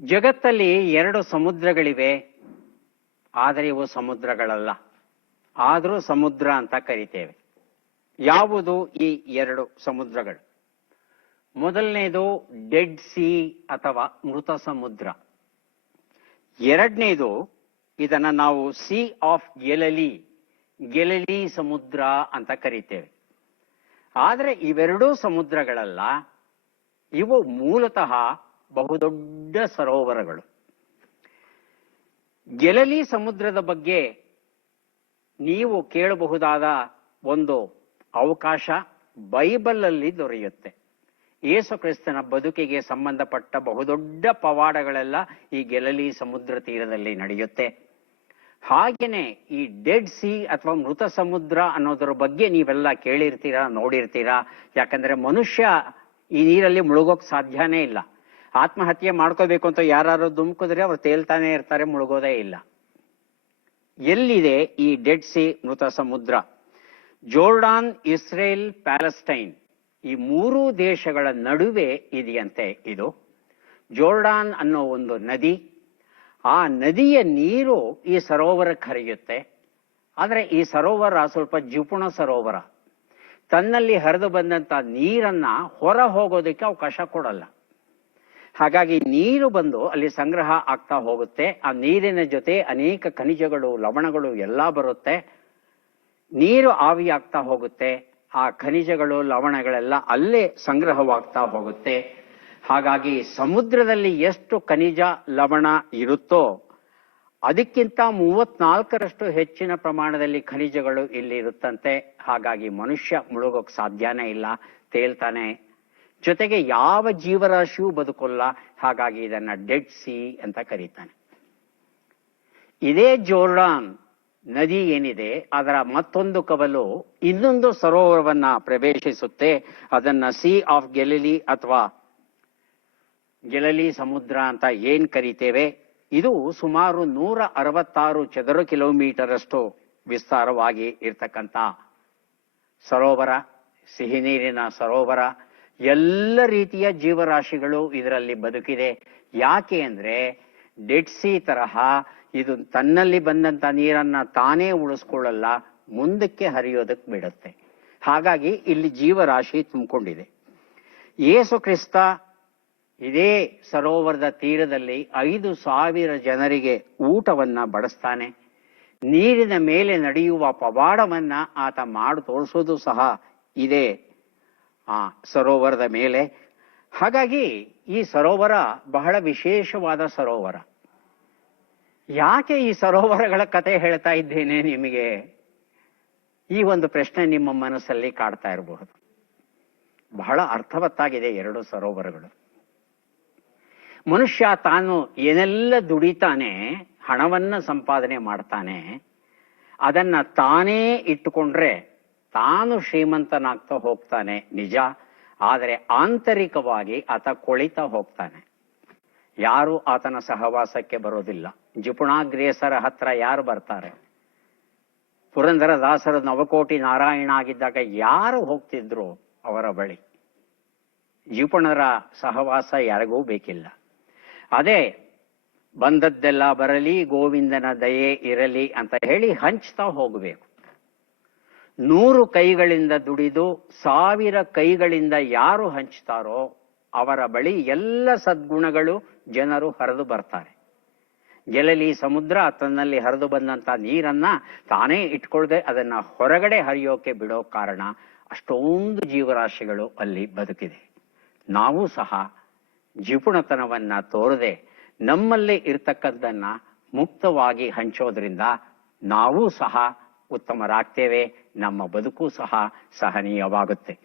ಜಗತ್ತಲ್ಲಿ ಎರಡು ಸಮುದ್ರಗಳಿವೆ. ಆದರೆ ಇವು ಸಮುದ್ರಗಳಲ್ಲ. ಆದರೂ ಸಮುದ್ರ ಅಂತ ಕರಿತೇವೆ. ಯಾವುದು ಈ ಎರಡು ಸಮುದ್ರಗಳು? ಮೊದಲನೇದು ಡೆಡ್ ಸಿ ಅಥವಾ ಮೃತ ಸಮುದ್ರ. ಎರಡನೇದು ಇದನ್ನು ನಾವು ಸಿ ಆಫ್ ಗೆಲಲಿ ಗೆಲಲಿ ಸಮುದ್ರ ಅಂತ ಕರಿತೇವೆ. ಆದರೆ ಇವೆರಡೂ ಸಮುದ್ರಗಳಲ್ಲ. ಇವು ಮೂಲತಃ ಬಹುದೊಡ್ಡ ಸರೋವರಗಳು. ಗೆಲಲಿ ಸಮುದ್ರದ ಬಗ್ಗೆ ನೀವು ಕೇಳಬಹುದಾದ ಒಂದು ಅವಕಾಶ ಬೈಬಲಲ್ಲಿ ದೊರೆಯುತ್ತೆ. ಯೇಸು ಕ್ರಿಸ್ತನ ಬದುಕಿಗೆ ಸಂಬಂಧಪಟ್ಟ ಬಹುದೊಡ್ಡ ಪವಾಡಗಳೆಲ್ಲ ಈ ಗೆಲಲಿ ಸಮುದ್ರ ತೀರದಲ್ಲಿ ನಡೆಯುತ್ತೆ. ಹಾಗೇನೆ ಈ ಡೆಡ್ ಸಿ ಅಥವಾ ಮೃತ ಸಮುದ್ರ ಅನ್ನೋದರ ಬಗ್ಗೆ ನೀವೆಲ್ಲ ಕೇಳಿರ್ತೀರಾ, ನೋಡಿರ್ತೀರಾ? ಯಾಕಂದ್ರೆ ಮನುಷ್ಯ ಈ ನೀರಲ್ಲಿ ಮುಳುಗೋಕ್ ಸಾಧ್ಯನೇ ಇಲ್ಲ. ಆತ್ಮಹತ್ಯೆ ಮಾಡ್ಕೋಬೇಕು ಅಂತ ಯಾರು ದುಮ್ಕಿದ್ರೆ ಅವ್ರು ತೇಲ್ತಾನೆ ಇರ್ತಾರೆ, ಮುಳುಗೋದೇ ಇಲ್ಲ. ಎಲ್ಲಿದೆ ಈ ಡೆಡ್ ಸಿ ಮೃತ ಸಮುದ್ರ? ಜೋರ್ಡಾನ್, ಇಸ್ರೇಲ್, ಪ್ಯಾಲೆಸ್ಟೈನ್ ಈ ಮೂರು ದೇಶಗಳ ನಡುವೆ ಇದೆಯಂತೆ ಇದು. ಜೋರ್ಡಾನ್ ಅನ್ನೋ ಒಂದು ನದಿ, ಆ ನದಿಯ ನೀರು ಈ ಸರೋವರಕ್ಕೆ ಹರಿಯುತ್ತೆ ಆದರೆ ಈ ಸರೋವರ ಸ್ವಲ್ಪ ಜಿಪುಣ ಸರೋವರ. ತನ್ನಲ್ಲಿ ಹರಿದು ಬಂದಂತ ನೀರನ್ನ ಹೊರ ಹೋಗೋದಕ್ಕೆ ಅವಕಾಶ ಕೊಡಲ್ಲ. ಹಾಗಾಗಿ ನೀರು ಬಂದು ಅಲ್ಲಿ ಸಂಗ್ರಹ ಆಗ್ತಾ ಹೋಗುತ್ತೆ. ಆ ನೀರಿನ ಜೊತೆ ಅನೇಕ ಖನಿಜಗಳು, ಲವಣಗಳು ಎಲ್ಲ ಬರುತ್ತೆ. ನೀರು ಆವಿಯಾಗ್ತಾ ಹೋಗುತ್ತೆ. ಆ ಖನಿಜಗಳು, ಲವಣಗಳೆಲ್ಲ ಅಲ್ಲೇ ಸಂಗ್ರಹವಾಗ್ತಾ ಹೋಗುತ್ತೆ. ಹಾಗಾಗಿ ಸಮುದ್ರದಲ್ಲಿ ಎಷ್ಟು ಖನಿಜ, ಲವಣ ಇರುತ್ತೋ ಅದಕ್ಕಿಂತ ಮೂವತ್ನಾಲ್ಕರಷ್ಟು ಹೆಚ್ಚಿನ ಪ್ರಮಾಣದಲ್ಲಿ ಖನಿಜಗಳು ಇಲ್ಲಿ ಇರುತ್ತಂತೆ. ಹಾಗಾಗಿ ಮನುಷ್ಯ ಮುಳುಗೋಕ್ ಸಾಧ್ಯನೇ ಇಲ್ಲ. ತೇಲ್ತಾನೆ. ಜೊತೆಗೆ ಯಾವ ಜೀವರಾಶಿಯೂ ಬದುಕೋಲ್ಲ. ಹಾಗಾಗಿ ಇದನ್ನ ಡೆಡ್ ಸಿ ಅಂತ ಕರೀತಾನೆ. ಇದೇ ಜೋರ್ಡಾನ್ ನದಿ ಏನಿದೆ, ಅದರ ಮತ್ತೊಂದು ಕವಲು ಇನ್ನೊಂದು ಸರೋವರವನ್ನ ಪ್ರವೇಶಿಸುತ್ತೆ. ಅದನ್ನ ಸಿ ಆಫ್ ಗೆಲಲಿ ಅಥವಾ ಗೆಲಲಿ ಸಮುದ್ರ ಅಂತ ಏನ್ ಕರಿತೇವೆ? ಇದು ಸುಮಾರು ನೂರ ಅರವತ್ತಾರು ಚದರ ಕಿಲೋಮೀಟರ್ ಅಷ್ಟು ವಿಸ್ತಾರವಾಗಿ ಇರ್ತಕ್ಕಂಥ ಸರೋವರ ಸಿಹಿ ನೀರಿನ ಸರೋವರ ಎಲ್ಲ ರೀತಿಯ ಜೀವರಾಶಿಗಳು ಇದರಲ್ಲಿ ಬದುಕಿದೆ. ಯಾಕೆ ಅಂದ್ರೆ ಡೆಡ್ ಸಿ ತರಹ ಇದು ತನ್ನಲ್ಲಿ ಬಂದಂತ ನೀರನ್ನ ತಾನೇ ಉಳಿಸ್ಕೊಳ್ಳಲ್ಲ, ಮುಂದಕ್ಕೆ ಹರಿಯೋದಕ್ಕೆ ಬಿಡುತ್ತೆ. ಹಾಗಾಗಿ ಇಲ್ಲಿ ಜೀವರಾಶಿ ತುಂಬಿಕೊಂಡಿದೆ. ಯೇಸು ಕ್ರಿಸ್ತ ಇದೇ ಸರೋವರದ ತೀರದಲ್ಲಿ ಐದು ಸಾವಿರ ಜನರಿಗೆ ಊಟವನ್ನ ಬಡಿಸ್ತಾನೆ. ನೀರಿನ ಮೇಲೆ ನಡೆಯುವ ಪವಾಡವನ್ನ ಆತ ಮಾಡಿ ತೋರಿಸೋದು ಸಹ ಇದೆ. ಆ ಸರೋವರದ ಮೇಲೆ. ಹಾಗಾಗಿ ಈ ಸರೋವರ ಬಹಳ ವಿಶೇಷವಾದ ಸರೋವರ. ಯಾಕೆ ಈ ಸರೋವರಗಳ ಕತೆ ಹೇಳ್ತಾ ಇದ್ದೇನೆ ನಿಮಗೆ? ಈ ಒಂದು ಪ್ರಶ್ನೆ ನಿಮ್ಮ ಮನಸ್ಸಲ್ಲಿ ಕಾಡ್ತಾ ಇರಬಹುದು. ಬಹಳ ಅರ್ಥವತ್ತಾಗಿದೆ ಎರಡು ಸರೋವರಗಳು. ಮನುಷ್ಯ ತಾನು ಏನೆಲ್ಲ ದುಡಿತಾನೆ, ಹಣವನ್ನ ಸಂಪಾದನೆ ಮಾಡ್ತಾನೆ, ಅದನ್ನ ತಾನೇ ಇಟ್ಟುಕೊಂಡ್ರೆ ತಾನು ಶ್ರೀಮಂತನಾಗ್ತಾ ಹೋಗ್ತಾನೆ, ನಿಜ. ಆದರೆ ಆಂತರಿಕವಾಗಿ ಆತ ಕೊಳಿತಾ ಹೋಗ್ತಾನೆ. ಯಾರು ಆತನ ಸಹವಾಸಕ್ಕೆ ಬರೋದಿಲ್ಲ. ಜಿಪುಣಾಗ್ರೇಸರ ಹತ್ರ ಯಾರು ಬರ್ತಾರೆ? ಪುರಂದರ ದಾಸರ ನವಕೋಟಿ ನಾರಾಯಣ ಆಗಿದ್ದಾಗ ಯಾರು ಹೋಗ್ತಿದ್ರು ಅವರ ಬಳಿ? ಜಿಪುಣರ ಸಹವಾಸ ಯಾರಿಗೂ ಬೇಕಿಲ್ಲ. ಅದೇ, ಬಂದದ್ದೆಲ್ಲ ಬರಲಿ, ಗೋವಿಂದನ ದಯೆ ಇರಲಿ ಅಂತ ಹೇಳಿ ಹಂಚ್ತಾ ಹೋಗಬೇಕು. ನೂರು ಕೈಗಳಿಂದ ದುಡಿದು ಸಾವಿರ ಕೈಗಳಿಂದ ಯಾರು ಹಂಚ್ತಾರೋ ಅವರ ಬಳಿ ಎಲ್ಲ ಸದ್ಗುಣಗಳು ಜನರು ಹರಿದು ಬರ್ತಾರೆ. ಗೆಲಲಿ ಸಮುದ್ರ ತನ್ನಲ್ಲಿ ಹರಿದು ಬಂದಂತ ನೀರನ್ನ ತಾನೇ ಇಟ್ಕೊಳ್ದೆ ಅದನ್ನ ಹೊರಗಡೆ ಹರಿಯೋಕೆ ಬಿಡೋ ಕಾರಣ ಅಷ್ಟೊಂದು ಜೀವರಾಶಿಗಳು ಅಲ್ಲಿ ಬದುಕಿದೆ. ನಾವು ಸಹ ಜಿಪುಣತನವನ್ನ ತೋರದೆ ನಮ್ಮಲ್ಲೇ ಇರ್ತಕ್ಕದ್ದನ್ನ ಮುಕ್ತವಾಗಿ ಹಂಚೋದ್ರಿಂದ ನಾವು ಸಹ ಉತ್ತಮರಾಗ್ತೇವೆ. ನಮ್ಮ ಬದುಕು ಸಹ ಸಹನೀಯವಾಗುತ್ತೆ.